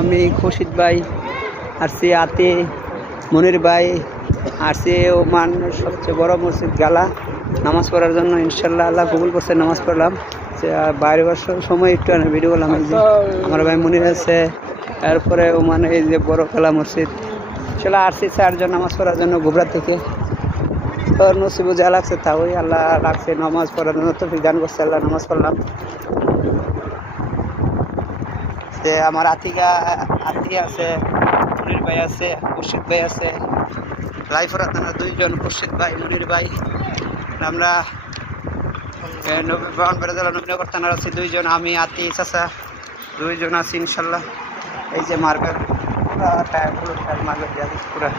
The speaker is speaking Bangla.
আমি খুরশিদ ভাই আসছি, আতি মনির ভাই আসছি ওমান সবচেয়ে বড় মসজিদ গালা নামাজ পড়ার জন্য। ইনশাল্লাহ আল্লাহ কবুল করছে, নামাজ পড়লাম। বাইরে বছর সময় একটু ভিডিও করলাম। এই যে আমার ভাই মনির আছে, তারপরে ওমান এই যে বড় খেলা মসজিদ। আসলে আসছি 4 জন নামাজ পড়ার জন্য গোবরা থেকে। তোর নসিবে যা লাগছে তা ওই আল্লাহ লাগছে, নামাজ পড়ার জন্য তো দান করছে আল্লাহ, নামাজ পড়লাম। যে আমার আতি আছে, মনির ভাই আছে, খুরশিদ ভাই আছে, লাইফর আপনারা 2 জন, খুরশিদ ভাই মনির ভাই। আমরা ব্রাহ্মণবাড়িয়া জেলা নবীনগর থানার আছি 2 জন, আমি আতি চাচা 2 জন আছি ইনশাল্লাহ। এই যে মার্কেট পুরা টায়ারগুলো মার্কেট দেওয়া দিচ্ছে পুরা।